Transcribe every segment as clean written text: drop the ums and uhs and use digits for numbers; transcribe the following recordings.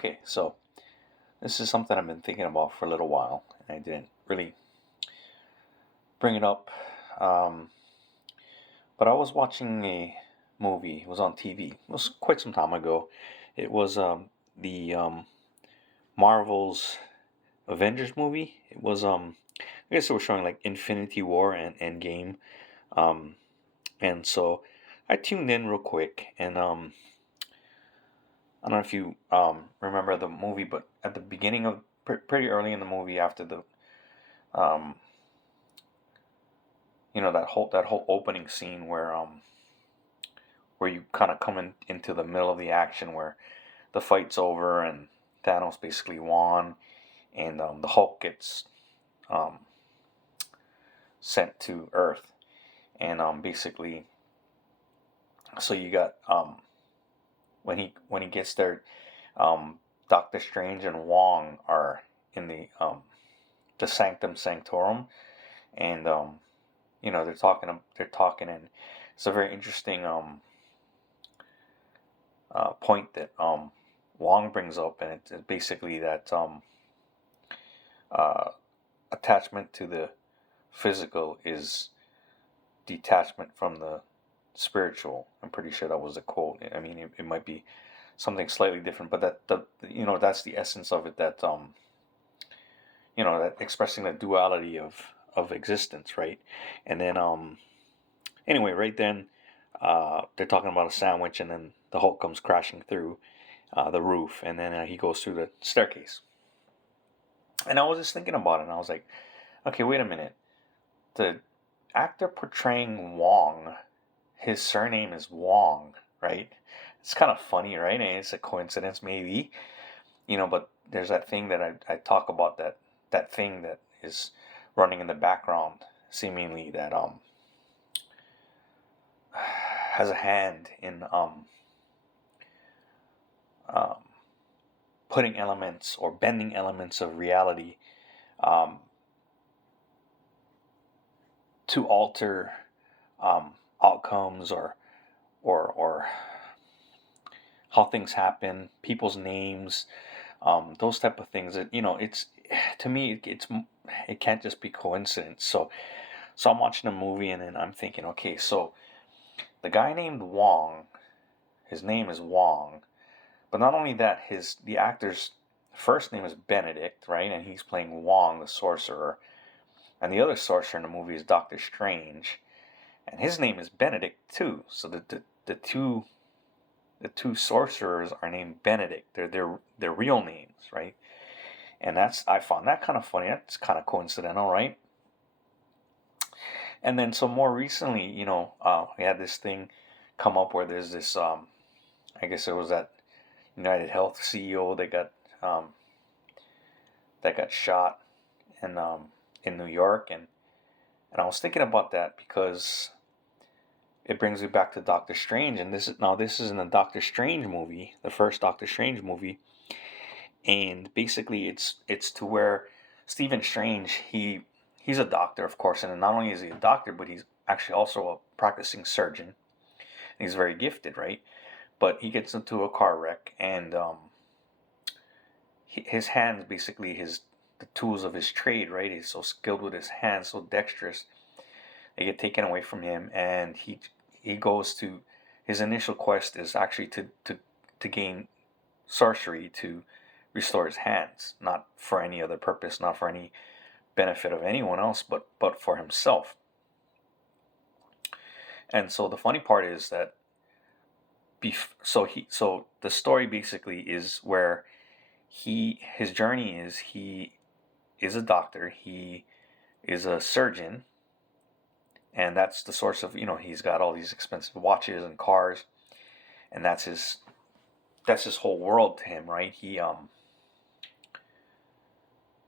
Okay, so this is something I've been thinking about for a little while, and I didn't really bring it up. Um, but I was watching a movie. It was on TV. It was quite some time ago. It was the Marvel's Avengers movie. It was I guess it was showing like Infinity War and Endgame. Um, and so I tuned in real quick, and I don't know if you remember the movie, but at the beginning of pretty early in the movie, after the um, that whole opening scene where you kind of come into the middle of the action where the fight's over and Thanos basically won, and the Hulk gets um, sent to Earth, and basically, so you got when he gets there, um, Doctor Strange and Wong are in the Sanctum Sanctorum, and they're talking, and it's a very interesting point that Wong brings up, and it's basically that uh, attachment to the physical is detachment from the spiritual. I'm pretty sure that was a quote. I mean, it might be something slightly different, but that's the essence of it. That expressing the duality of existence, right? And then anyway, right then they're talking about a sandwich, and then the Hulk comes crashing through the roof, and then he goes through the staircase. And I was just thinking about it, and I was like, okay, wait a minute. The actor portraying Wong, his surname is Wong, right? It's kind of funny, right? And it's a coincidence, maybe, but there's that thing that I talk about, that thing that is running in the background, seemingly, that has a hand in um, putting elements or bending elements of reality um, to alter outcomes, or how things happen, people's names, those type of things. That it's, to me, it can't just be coincidence. So I'm watching a movie, and then I'm thinking, okay, so the guy named Wong, his name is Wong, but not only that, the actor's first name is Benedict, right? And he's playing Wong, the sorcerer, and the other sorcerer in the movie is Doctor Strange, and his name is Benedict too. So the two sorcerers are named Benedict. They're real names, right? And I found that kind of funny. That's kind of coincidental, right? And then so more recently, we had this thing come up where there's this. I guess it was that United Health CEO um, that got shot in New York, and I was thinking about that because it brings me back to Doctor Strange, and this is in the Doctor Strange movie, the first Doctor Strange movie, and basically it's to where Stephen Strange, he's a doctor, of course, and not only is he a doctor, but he's actually also a practicing surgeon. And he's very gifted, right? But he gets into a car wreck, and his hands, basically the tools of his trade, right? He's so skilled with his hands, so dexterous. They get taken away from him, and he goes to, his initial quest is actually to gain sorcery to restore his hands, not for any other purpose, not for any benefit of anyone else, but for himself. And so the funny part is that so the story basically is where his journey is, he is a doctor, he is a surgeon, and that's the source of, he's got all these expensive watches and cars, and that's his whole world to him, right? He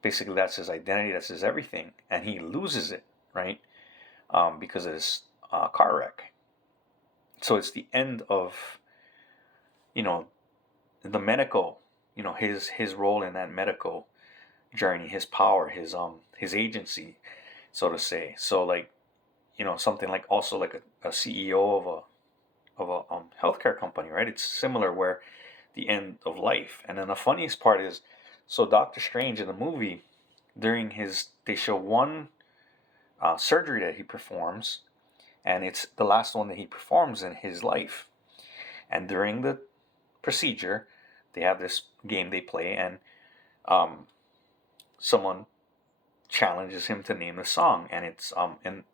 basically, that's his identity, that's his everything, and he loses it, right? Because of this car wreck. So it's the end of, you know the medical, his role in that medical journey, his power, his agency, so to say. So, like, something like, also like a CEO of a healthcare company, right? It's similar, where the end of life. And then the funniest part is, so Doctor Strange in the movie, they show one surgery that he performs, and it's the last one that he performs in his life. And during the procedure, they have this game they play, and someone challenges him to name the song, and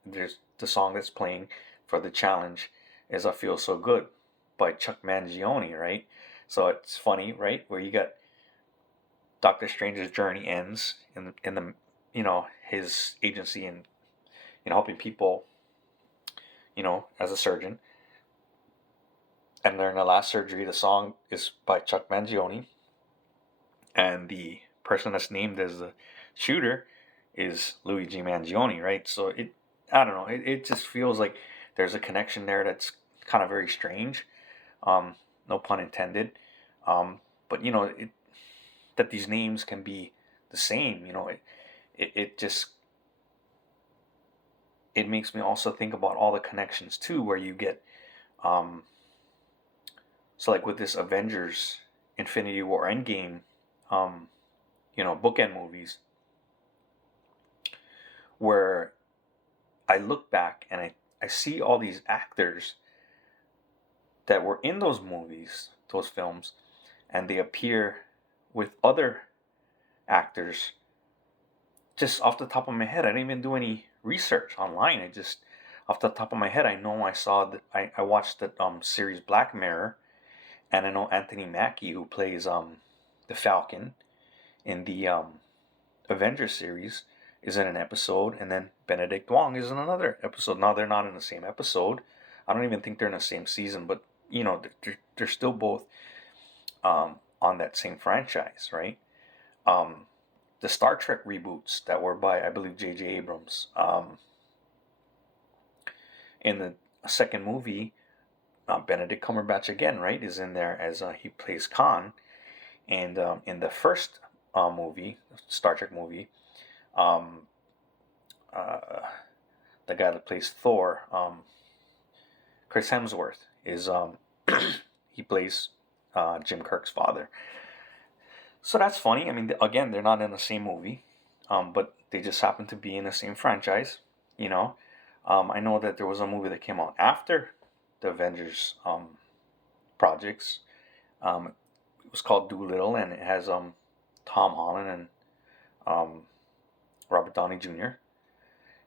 there's the song that's playing for the challenge is "I Feel So Good" by Chuck Mangione, right? So it's funny, right? Where you got Doctor Strange's journey ends in the his agency and helping people, as a surgeon. And during the last surgery, the song is by Chuck Mangione, and the person that's named as the shooter is Luigi Mangione, right? So I don't know, it just feels like there's a connection there that's kind of very strange, no pun intended, but that these names can be the same, it just it makes me also think about all the connections too, where you get so like with this Avengers Infinity War Endgame, bookend movies, where I look back and I see all these actors that were in those movies, those films, and they appear with other actors just off the top of my head. I didn't even do any research online. I just, off the top of my head, I know I saw that I watched the series Black Mirror, and I know Anthony Mackie, who plays the Falcon in the Avengers series, is in an episode, and then Benedict Wong is in another episode. Now they're not in the same episode. I don't even think they're in the same season, but they're still both on that same franchise, right? The Star Trek reboots that were by, I believe, J.J. Abrams. In the second movie, Benedict Cumberbatch again, right, is in there as he plays Khan. And in the first movie, Star Trek movie, the guy that plays Thor, Chris Hemsworth, is he plays Jim Kirk's father. So that's funny. I mean, again, they're not in the same movie, but they just happen to be in the same franchise. I know that there was a movie that came out after the Avengers projects. It was called Doolittle, and it has Tom Holland and Robert Downey Jr.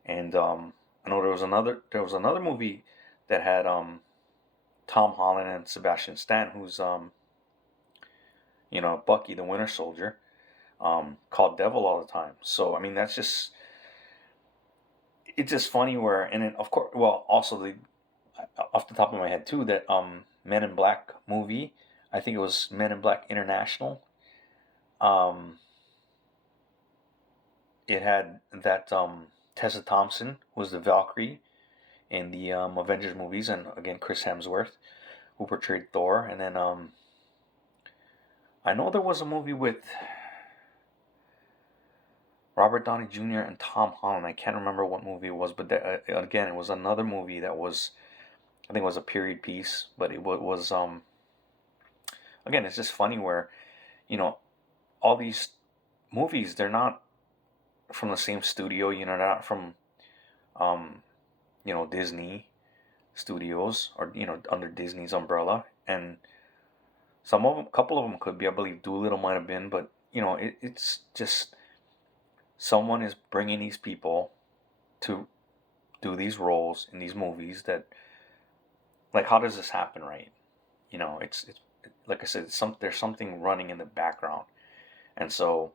And I know there was another movie that had Tom Holland and Sebastian Stan, who's Bucky the Winter Soldier, called Devil All the Time. So I mean, it's just funny where, and then of course, well, also the off the top of my head too, that Men in Black movie, I think it was Men in Black International. It had that Tessa Thompson was the Valkyrie in the Avengers movies, and again Chris Hemsworth, who portrayed Thor. And then I know there was a movie with Robert Downey Jr. and Tom Holland. I can't remember what movie it was, but again, it was another movie that was, I think it was a period piece, but it was again, it's just funny where, all these movies, they're not from the same studio, they're not from, Disney Studios, or, under Disney's umbrella. And some of them, a couple of them could be, I believe Doolittle might have been, but, it's just, someone is bringing these people to do these roles in these movies that, like, how does this happen, right? It's like I said, there's something running in the background. And so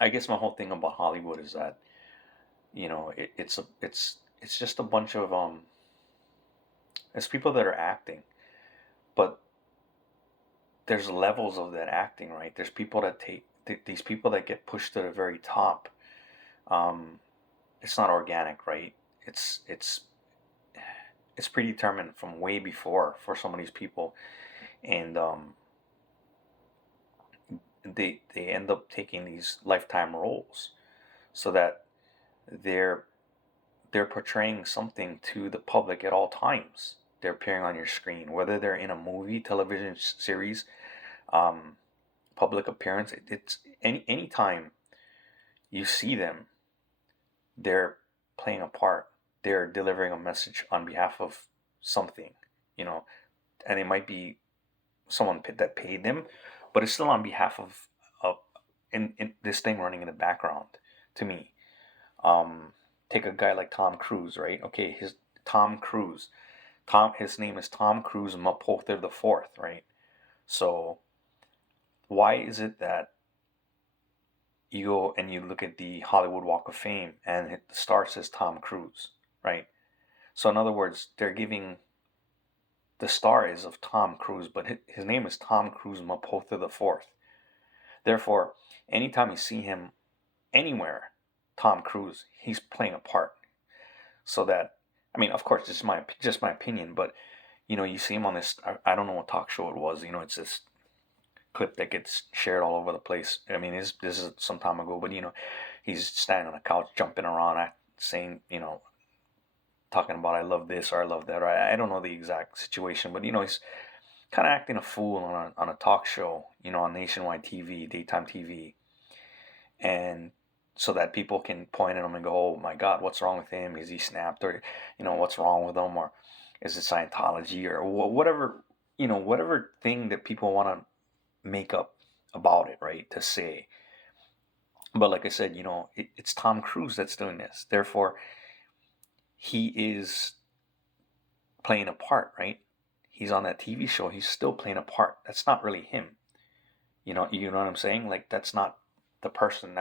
I guess my whole thing about Hollywood is that, it's just a bunch of it's people that are acting, but there's levels of that acting, right? There's people that these people that get pushed to the very top. It's not organic, right? It's predetermined from way before for some of these people, and they end up taking these lifetime roles, so that they're portraying something to the public at all times. they're appearing on your screen, whether they're in a movie, television series, um, public appearance. It's any time you see them, they're playing a part. They're delivering a message on behalf of something, you know, and it might be someone that paid them, but it's still on behalf of in this thing running in the background to me. Um, Take a guy like Tom Cruise, right? Okay, Tom Cruise. His name is Tom Cruise Mapother the Fourth, right? So why is it that you go and you look at the Hollywood Walk of Fame and the star says Tom Cruise, right? So in other words, they're giving the star is of Tom Cruise, but his name is Tom Cruise Mapother the Fourth. Therefore, anytime you see him anywhere, Tom Cruise, he's playing a part. So that, I mean, of course, this is just my opinion, but you see him on this. I don't know what talk show it was. It's this clip that gets shared all over the place. I mean, this is some time ago, but he's standing on a couch, jumping around, saying, talking about I love this or I love that. Or I don't know the exact situation, but he's kind of acting a fool on a talk show, on nationwide TV, daytime TV, and so that people can point at him and go, "Oh my God, what's wrong with him? Is he snapped? Or what's wrong with him? Or is it Scientology or whatever? Whatever thing that people want to make up about it, right? To say." But like I said, it's Tom Cruise that's doing this. Therefore, he is playing a part, right? He's on that TV show. He's still playing a part. That's not really him. You know what I'm saying? Like that's not the person.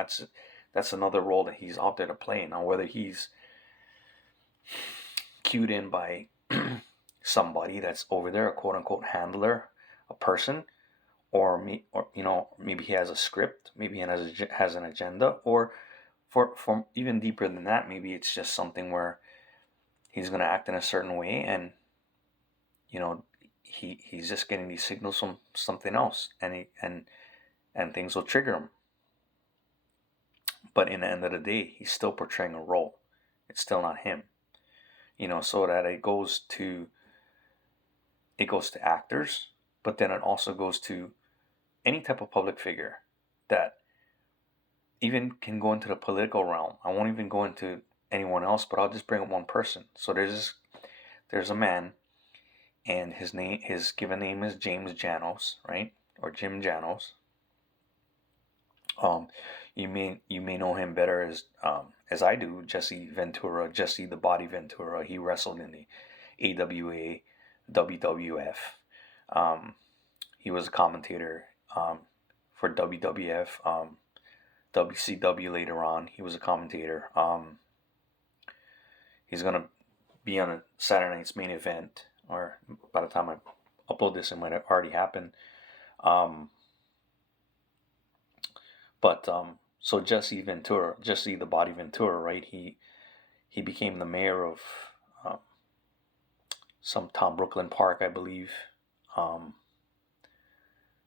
That's another role that he's out there to play. Now, whether he's cued in by somebody that's over there, a quote unquote handler, a person, or maybe he has a script, maybe he has an agenda, or for even deeper than that, maybe it's just something where he's going to act in a certain way, and he's just getting these signals from something else, and things will trigger him. But in the end of the day, he's still portraying a role. It's still not him. So that it goes to actors, but then it also goes to any type of public figure that even can go into the political realm. I won't even go into anyone else, but I'll just bring up one person. So there's a man, and his given name is James Janos, right? Or Jim Janos. You may know him better as I do, Jesse Ventura, Jesse the Body Ventura. He wrestled in the AWA, WWF. He was a commentator for WWF, WCW later on. He was a commentator. He's gonna be on a Saturday Night's Main Event, or by the time I upload this, it might have already happened. So Jesse Ventura, Jesse the Body Ventura, right? He became the mayor of some town, Brooklyn Park, I believe,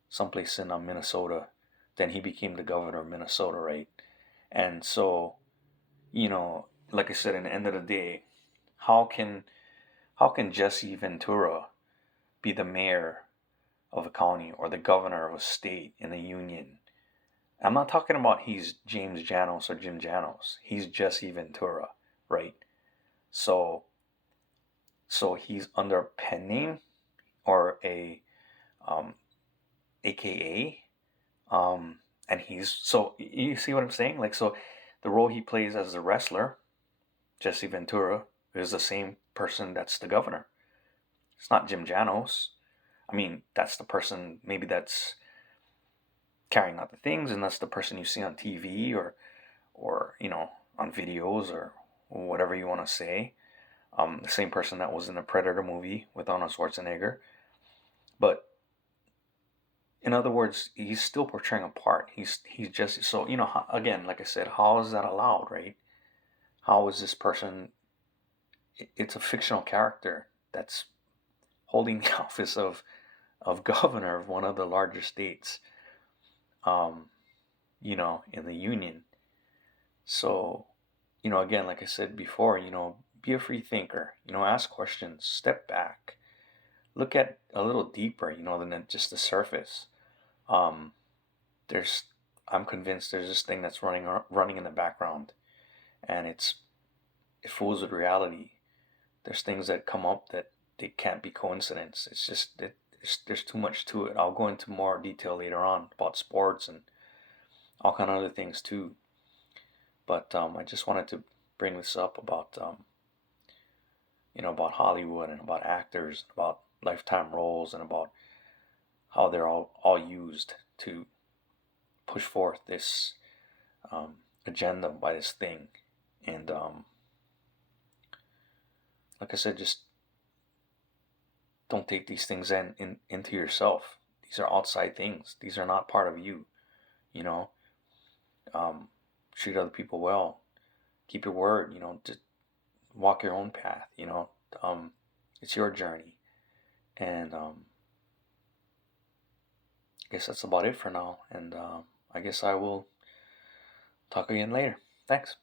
someplace in Minnesota. Then he became the governor of Minnesota, right? And so, like I said, in the end of the day, how can Jesse Ventura be the mayor of a county or the governor of a state in a union? I'm not talking about he's James Janos or Jim Janos. He's Jesse Ventura, right? So he's under a pen name or a AKA, and you see what I'm saying? Like, so the role he plays as a wrestler, Jesse Ventura, is the same person that's the governor. It's not Jim Janos. I mean, that's the person maybe that's carrying out the things, and that's the person you see on TV or on videos or whatever you want to say. The same person that was in the Predator movie with Arnold Schwarzenegger. But in other words, he's still portraying a part. He's just so again, like I said, how is that allowed, right? How is this person? It's a fictional character that's holding the office of governor of one of the larger states. In the union. So, again, like I said before, be a free thinker, ask questions, step back, look at a little deeper, than just the surface. Um, there's, I'm convinced there's this thing that's running in the background, and it fools with reality. There's things that come up that they can't be coincidence. It's just that there's too much to it. I'll go into more detail later on about sports and all kind of other things too. But I just wanted to bring this up about about Hollywood and about actors, about lifetime roles, and about how they're all used to push forth this agenda by this thing. And like I said, just don't take these things into yourself. These are outside things. These are not part of you. You know, treat other people well. Keep your word. Just walk your own path. It's your journey. And I guess that's about it for now. And I guess I will talk again later. Thanks.